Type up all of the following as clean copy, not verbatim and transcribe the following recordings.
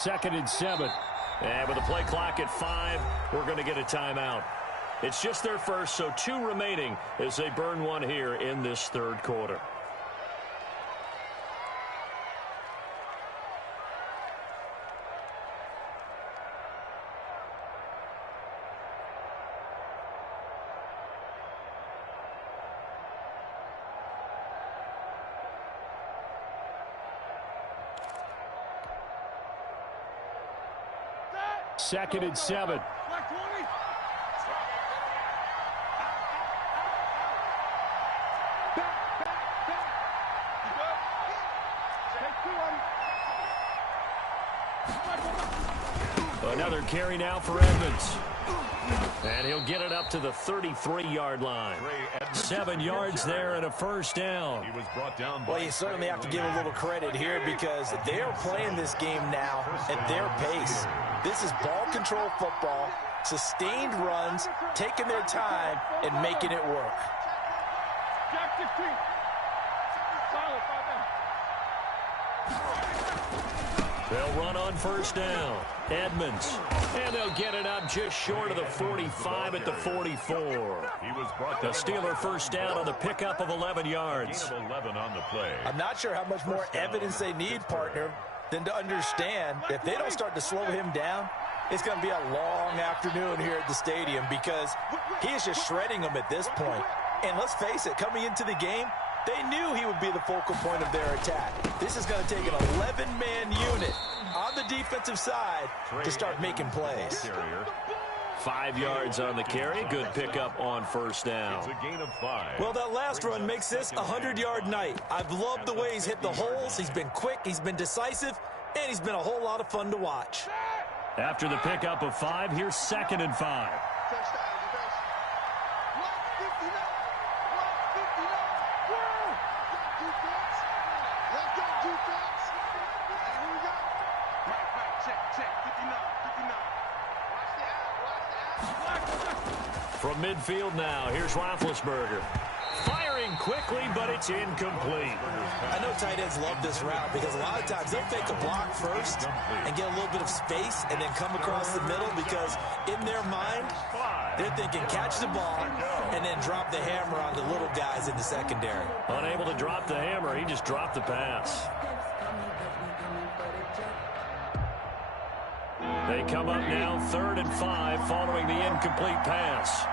2nd and 7. And with the play clock at 5, we're going to get a timeout. It's just their first, so 2 remaining as they burn one here in this third quarter. Second and 7. Another carry now for Edmonds. And he'll get it up to the 33-yard line. 7 yards there and a first down. He was brought down. Well, you certainly have to give a little credit here because they're playing this game now at their pace. This is ball control football, sustained runs, taking their time, and making it work. They'll run on first down. Edmonds. And they'll get it up just short of the 45 at the 44. The Steeler first down on the pickup of 11 yards. 11 on the play. I'm not sure how much more evidence they need, partner, than to understand if they don't start to slow him down, it's going to be a long afternoon here at the stadium because he is just shredding them at this point. And let's face it, coming into the game, they knew he would be the focal point of their attack. This is going to take an 11-man unit on the defensive side to start making plays. 5 yards on the carry. Good pickup on first down. It's a gain of 5. Well, that last run makes this a 100-yard night. I've loved the way he's hit the holes. He's been quick, he's been decisive, and he's been a whole lot of fun to watch. After the pickup of 5, here's 2nd and 5. From midfield now, here's Roethlisberger. Firing quickly, but it's incomplete. I know tight ends love this route because a lot of times they'll fake a block first and get a little bit of space and then come across the middle because in their mind, they're thinking catch the ball and then drop the hammer on the little guys in the secondary. Unable to drop the hammer, he just dropped the pass. They come up now 3rd and 5 following the incomplete pass.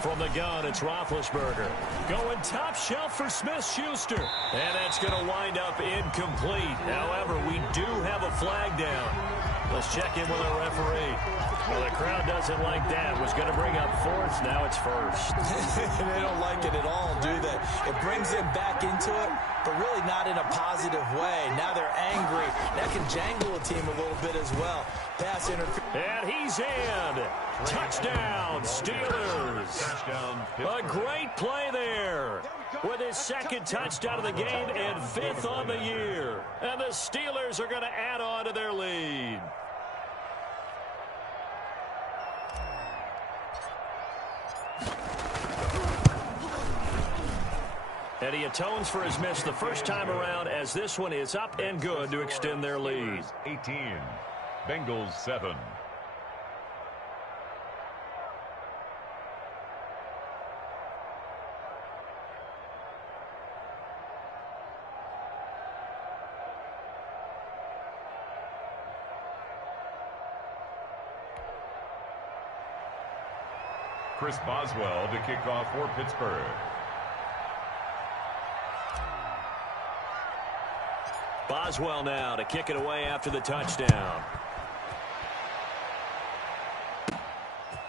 From the gun, it's Roethlisberger. Going top shelf for Smith-Schuster. And that's going to wind up incomplete. However, we do have a flag down. Let's check in with our referee. Well, the crowd doesn't like that. Was going to bring up 4th. Now it's 1st. They don't like it at all, do they? It brings them back into it, but really not in a positive way. Now they're angry. That can jangle a team a little bit as well. Pass interference. And he's in. Touchdown, Steelers. Touchdown. A great play there. With his 2nd touchdown of the game and 5th on the year. And the Steelers are going to add on to their lead. And he atones for his miss the first time around as this one is up and good to extend their lead. 18. Bengals 7. Chris Boswell to kick off for Pittsburgh. Boswell now to kick it away after the touchdown.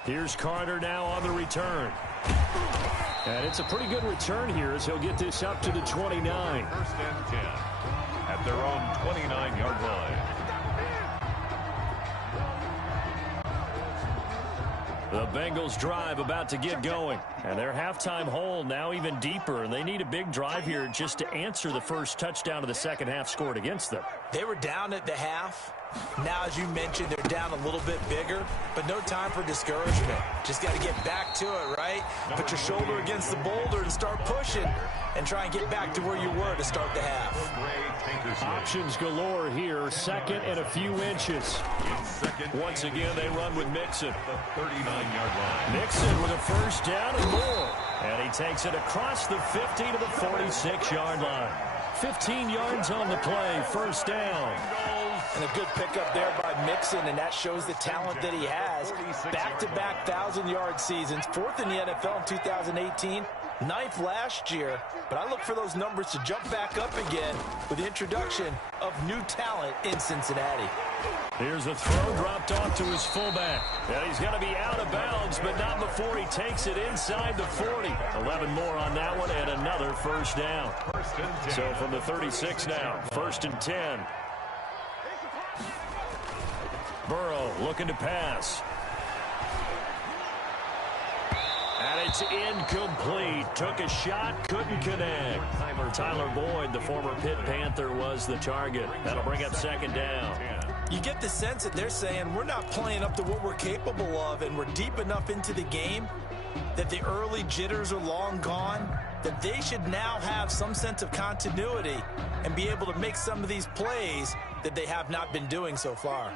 Here's Carter now on the return. And it's a pretty good return here as he'll get this up to the 29. 1st and 10 at their own 29-yard line. The Bengals drive about to get going. And their halftime hole now even deeper. And they need a big drive here just to answer the first touchdown of the second half scored against them. They were down at the half. Now, as you mentioned, they're down a little bit bigger, but no time for discouragement. Just got to get back to it, right? Put your shoulder against the boulder and start pushing and try and get back to where you were to start the half. Options galore here. Second and a few inches. Once again, they run with Mixon. The 39-yard line. Mixon with a first down and more. And he takes it across the 50 to the 46-yard line. 15 yards on the play. First down. And a good pickup there by Mixon, and that shows the talent that he has. Back-to-back 1,000-yard seasons, fourth in the NFL in 2018, ninth last year. But I look for those numbers to jump back up again with the introduction of new talent in Cincinnati. Here's a throw dropped off to his fullback. And he's going to be out of bounds, but not before he takes it inside the 40. 11 more on that one, and another first down. So from the 36 now, 1st and 10. Burrow looking to pass. And it's incomplete. Took a shot, couldn't connect. Tyler Boyd, the former Pitt Panther, was the target. That'll bring up second down. You get the sense that they're saying we're not playing up to what we're capable of, and we're deep enough into the game that the early jitters are long gone, that they should now have some sense of continuity and be able to make some of these plays that they have not been doing so far.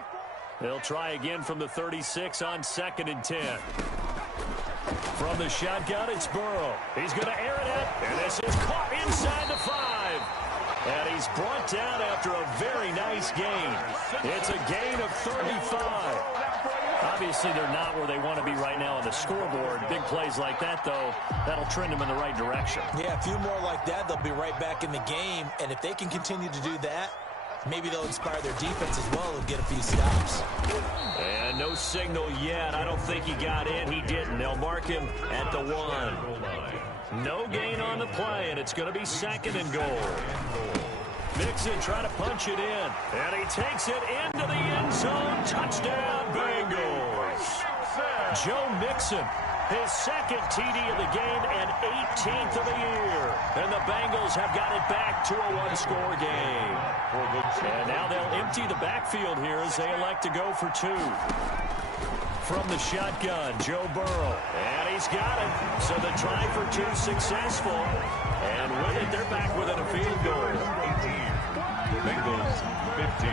They'll try again from the 36 on 2nd and 10. From the shotgun, it's Burrow. He's going to air it out, and this is caught inside the 5. And he's brought down after a very nice gain. It's a gain of 35. Obviously, they're not where they want to be right now on the scoreboard. Big plays like that, though, that'll trend them in the right direction. Yeah, a few more like that, they'll be right back in the game. And if they can continue to do that, maybe they'll inspire their defense as well and get a few stops. And no signal yet. I don't think he got in. He didn't. They'll mark him at the 1. No gain on the play, and it's going to be 2nd and goal. Mixon trying to punch it in. And he takes it into the end zone. Touchdown, Bengals. Joe Mixon, his 2nd TD of the game and 18th of the year. And the Bengals have got it back to a one-score game. And now they'll empty the backfield here as they elect to go for 2. From the shotgun, Joe Burrow. And he's got it. So the try for 2 successful. And with it, they're back within a field goal. 18. Bengals 15.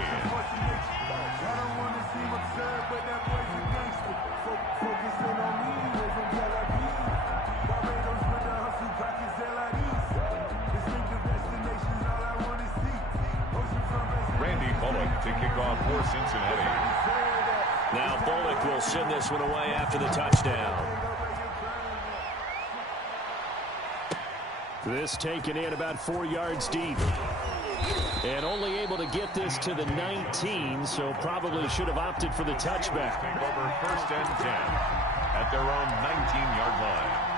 To kick off for Cincinnati. Now Bullock will send this one away after the touchdown. This taken in about 4 yards deep. And only able to get this to the 19, so probably should have opted for the touchback. Over 1st and 10 at their own 19-yard line.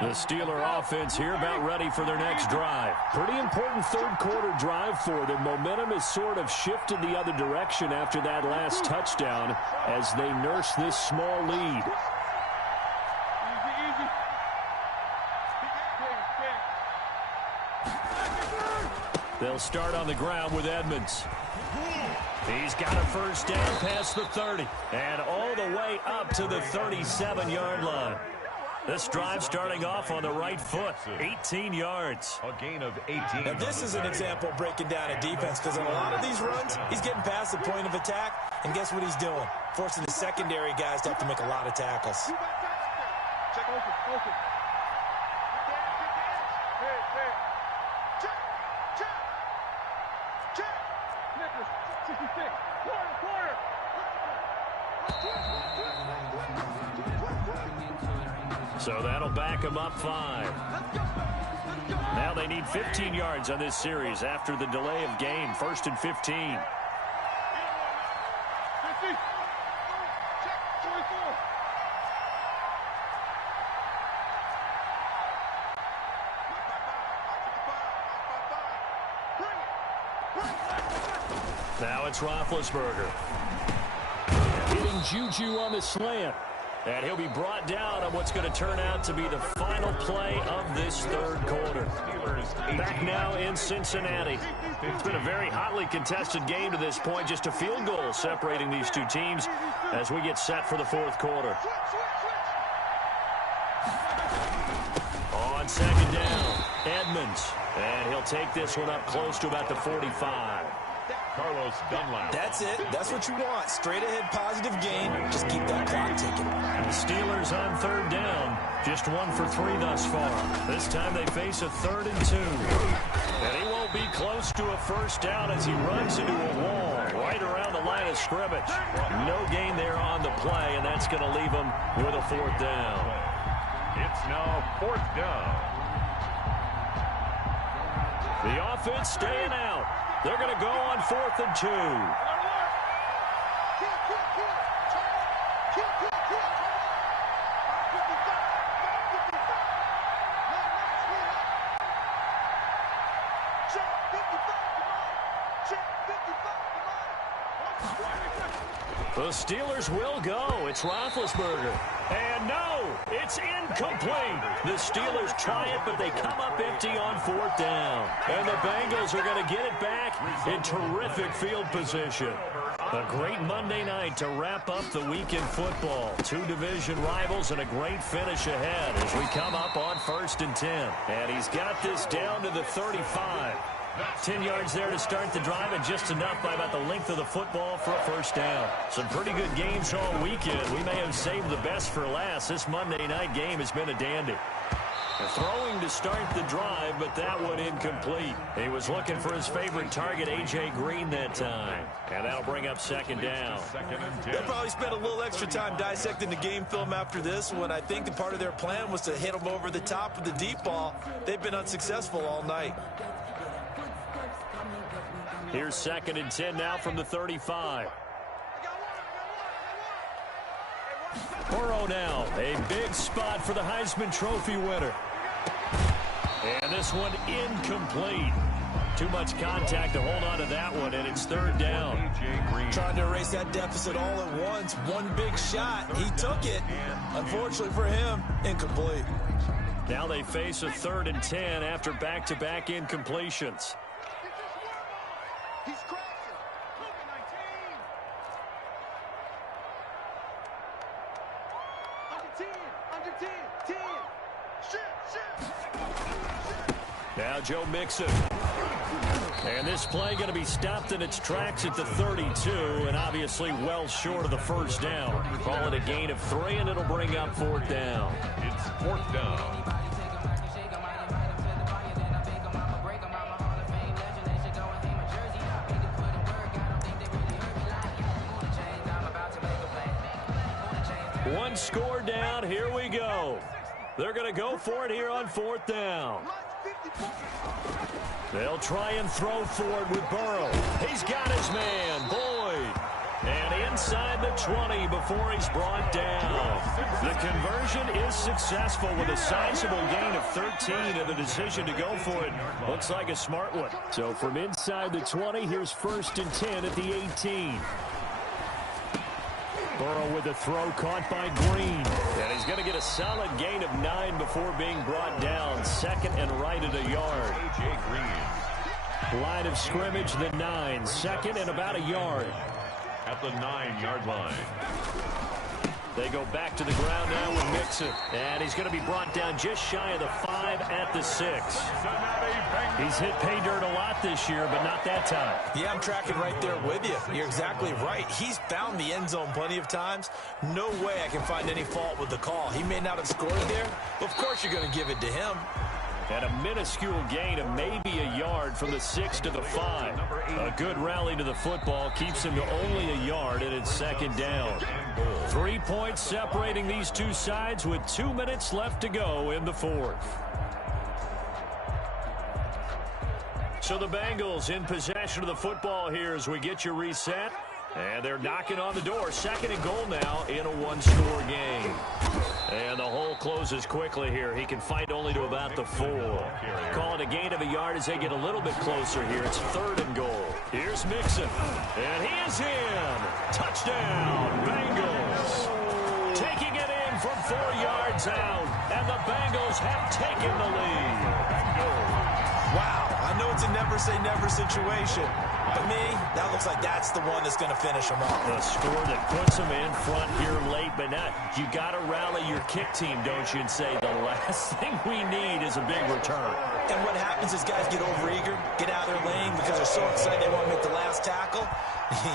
The Steeler offense here about ready for their next drive. Pretty important third-quarter drive for them. Momentum has sort of shifted the other direction after that last touchdown as they nurse this small lead. They'll start on the ground with Edmonds. He's got a first down past the 30 and all the way up to the 37-yard line. This drive starting off on the right foot, 18 yards. A gain of 18. Now this is an example of breaking down a defense because on a lot of these runs, he's getting past the point of attack, and guess what he's doing? Forcing the secondary guys to have to make a lot of tackles. So that'll back them up 5. Now they need 15 yards on this series after the delay of game. 1st and 15. Now it's Roethlisberger. Hitting Juju on the slant. And he'll be brought down on what's going to turn out to be the final play of this third quarter. Back now in Cincinnati. It's been a very hotly contested game to this point. Just a field goal separating these two teams as we get set for the fourth quarter. On second down, Edmonds. And he'll take this one up close to about the 45. Carlos Dunlap. That's it. That's what you want. Straight ahead positive gain. Just keep that clock ticking. The Steelers on third down. Just 1 for 3 thus far. This time they face a 3rd and 2. And he won't be close to a first down as he runs into a wall right around the line of scrimmage. No gain there on the play, and that's going to leave him with a 4th down. It's now 4th down. The offense staying out. They're going to go on 4th and 2. The Steelers will go. It's Roethlisberger. And no, it's incomplete. The Steelers try it, but they come up empty on 4th down. And the Bengals are going to get it back in terrific field position. A great Monday night to wrap up the week in football. 2 division rivals and a great finish ahead as we come up on 1st and 10. And he's got this down to the 35. 10 yards there to start the drive, and just enough by about the length of the football for a first down. Some pretty good games all weekend. We may have saved the best for last. This Monday night game has been a dandy. Throwing to start the drive, but that one incomplete. He was looking for his favorite target, A.J. Green, that time. And that'll bring up 2nd down. They'll probably spend a little extra time dissecting the game film after this one. I think the part of their plan was to hit them over the top of the deep ball. They've been unsuccessful all night. Here's 2nd and 10 now from the 35. Burrow now, a big spot for the Heisman Trophy winner. And this one incomplete. Too much contact to hold on to that one, and it's 3rd down. Trying to erase that deficit all at once. One big shot. He took it. Unfortunately for him, incomplete. Now they face a 3rd and 10 after back-to-back incompletions. Now Joe Mixon. And this play going to be stopped in its tracks at the 32, and obviously well short of the first down. Call it a gain of 3, and it'll bring up 4th down. It's 4th down. One score down. Here we go. They're going to go for it here on 4th down. They'll try and throw for it with Burrow. He's got his man, Boyd. And inside the 20 before he's brought down. The conversion is successful with a sizable gain of 13, and the decision to go for it looks like a smart one. So from inside the 20, here's 1st and 10 at the 18. Burrow with a throw caught by Green. And he's going to get a solid gain of 9 before being brought down. 2nd and right at a yard. A.J. Green. Line of scrimmage, the 9. 2nd and about a yard. At the 9-yard line. They go back to the ground now with Mixon. And he's going to be brought down just shy of the 5 at the 6. He's hit pay dirt a lot this year, but not that time. Yeah, I'm tracking right there with you. You're exactly right. He's found the end zone plenty of times. No way I can find any fault with the call. He may not have scored there, but of course you're going to give it to him. And a minuscule gain of maybe a yard from the 6 to the 5. A good rally to the football keeps him to only a yard, and it's 2nd down. 3 points separating these two sides with 2 minutes left to go in the 4th. So the Bengals in possession of the football here as we get you reset. And they're knocking on the door. 2nd and goal now in a one-score game. And the hole closes quickly here. He can fight only to about the 4. Call it a gain of a yard as they get a little bit closer here. It's 3rd and goal. Here's Mixon. And he is in. Touchdown, Bengals. Taking it in from 4 yards out. And the Bengals have taken the lead. Wow, I know it's a never-say-never situation. But me, that looks like that's the one that's going to finish them off. A score that puts them in front here late, but now you got to rally your kick team, don't you, and say the last thing we need is a big return. And what happens is guys get overeager, get out of their lane because they're so excited they want to make the last tackle.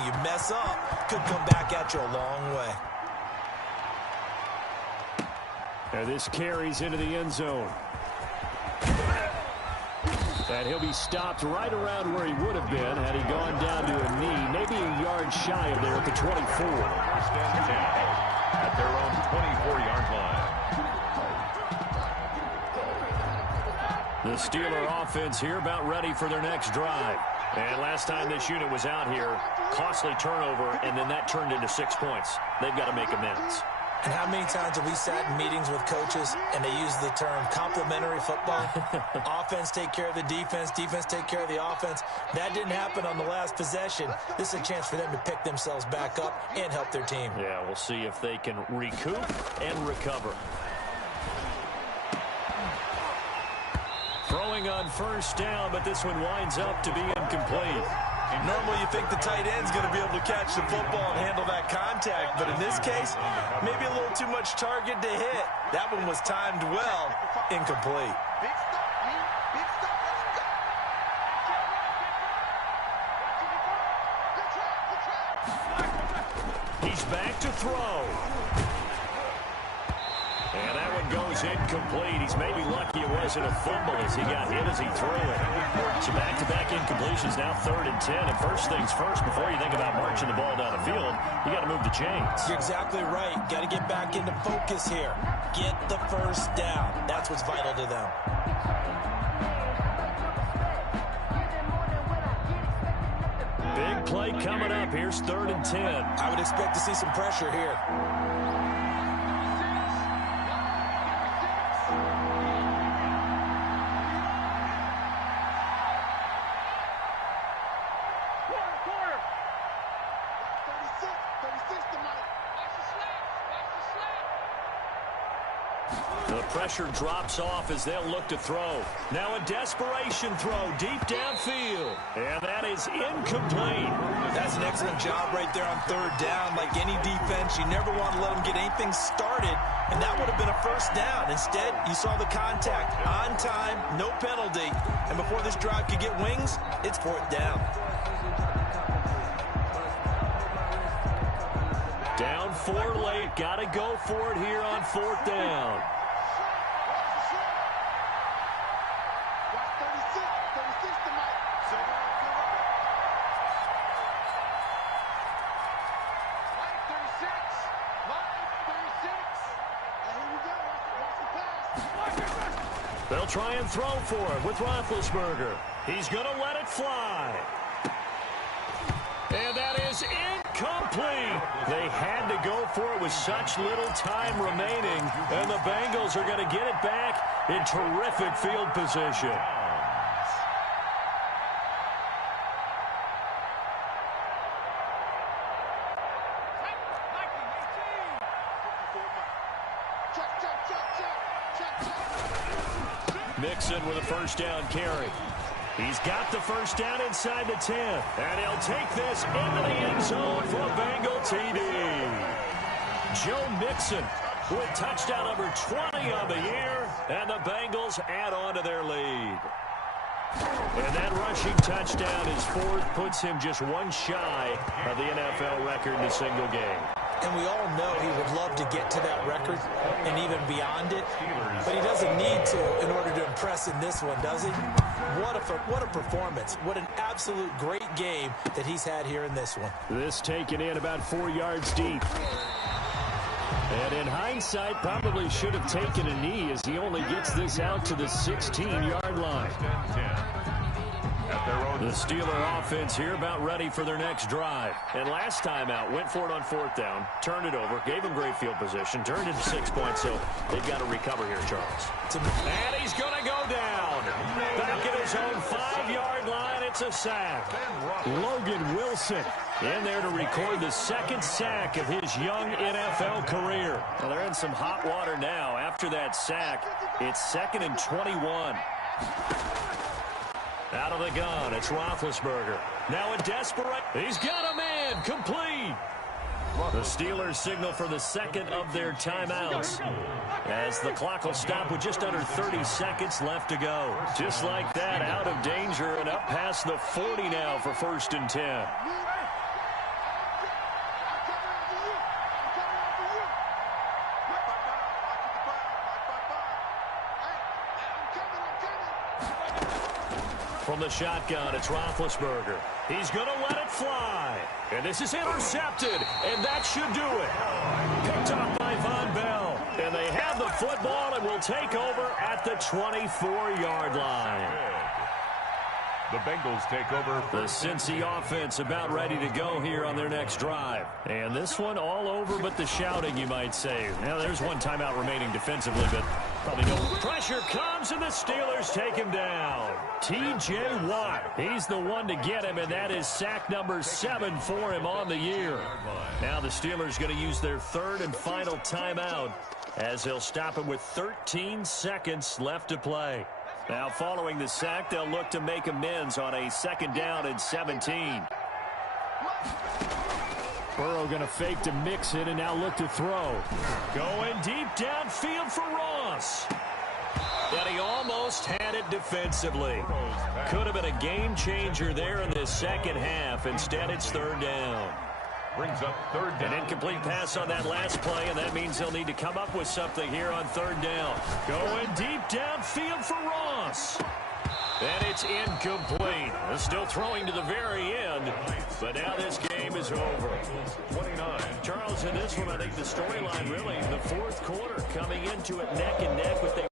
You mess up, could come back at you a long way. And this carries into the end zone. And he'll be stopped right around where he would have been had he gone down to a knee, maybe a yard shy of there at the 24. First and 10 at their own 24-yard line. The Steeler offense here about ready for their next drive. And last time this unit was out here, costly turnover, and then that turned into 6 points. They've got to make amends. And how many times have we sat in meetings with coaches and they use the term complementary football? Offense take care of the defense, defense take care of the offense. That didn't happen on the last possession. This is a chance for them to pick themselves back up and help their team. Yeah, we'll see if they can recoup and recover. Throwing on first down, but this one winds up to be incomplete. Normally you think the tight end's going to be able to catch the football and handle that contact, but in this case, maybe a little too much target to hit. That one was timed well, incomplete. He's back to throw. And that one goes incomplete. He's maybe lucky it wasn't a fumble as he got hit as he threw it. So back-to-back incompletions, now 3rd and 10. And first things first, before you think about marching the ball down the field, you got to move the chains. You're exactly right. Got to get back into focus here. Get the first down. That's what's vital to them. Big play coming up. Here's 3rd and 10. I would expect to see some pressure here. The pressure drops off as they'll look to throw. Now a desperation throw deep downfield. And that is incomplete. That's an excellent job right there on 3rd down. Like any defense, you never want to let them get anything started. And that would have been a first down. Instead, you saw the contact on time, no penalty. And before this drive could get wings, it's 4th down. Down 4 late. Got to go for it here on 4th down. They'll try and throw for it with Roethlisberger. He's going to let it fly. And that is incomplete. They had to go for it with such little time remaining. And the Bengals are going to get it back in terrific field position. Mixon with a first down carry. He's got the first down inside the 10. And he'll take this into the end zone for a Bengal TD. Joe Mixon with touchdown number 20 on the year. And the Bengals add on to their lead. And that rushing touchdown is 4th, puts him just one shy of the NFL record in a single game. And we all know he would love to get to that record and even beyond it. But he doesn't need to in order to impress in this one, does he? What a performance. What an absolute great game that he's had here in this one. This taken in about 4 yards deep. And in hindsight, probably should have taken a knee as he only gets this out to the 16-yard line. at their own. The Steeler offense here about ready for their next drive. And last time out, went for it on 4th down, turned it over, gave them great field position, turned it to 6 points, so they've got to recover here, Charles. And he's going to go down. Back at his own 5-yard line, it's a sack. Logan Wilson in there to record the 2nd sack of his young NFL career. Well, they're in some hot water now. After that sack, it's 2nd and 21. Out of the gun, it's Roethlisberger. Now a desperate. He's got a man. Complete. The Steelers signal for the 2nd of their timeouts, as the clock will stop with just under 30 seconds left to go. Just like that, out of danger and up past the 40 now for 1st and 10. From the shotgun, it's Roethlisberger. He's going to let it fly. And this is intercepted, and that should do it. Picked up by Von Bell. And they have the football and will take over at the 24-yard line. The Bengals take over. The Cincy offense about ready to go here on their next drive. And this one all over but the shouting, you might say. Now, there's one timeout remaining defensively, but probably no pressure comes, and the Steelers take him down. T.J. Watt, he's the one to get him, and that is sack number 7 for him on the year. Now the Steelers going to use their 3rd and final timeout, as they'll stop him with 13 seconds left to play. Now, following the sack, they'll look to make amends on a 2nd down and 17. Burrow going to fake to mix it and now look to throw. Going deep downfield for Ross. And he almost had it defensively. Could have been a game changer there in this 2nd half. Instead, it's 3rd down. Brings up 3rd down. An incomplete pass on that last play, and that means they'll need to come up with something here on 3rd down. Going deep downfield for Ross. And it's incomplete. They're still throwing to the very end, but now this game is over. 29. Charles, in this one, I think the storyline really, the 4th quarter, coming into it neck and neck with the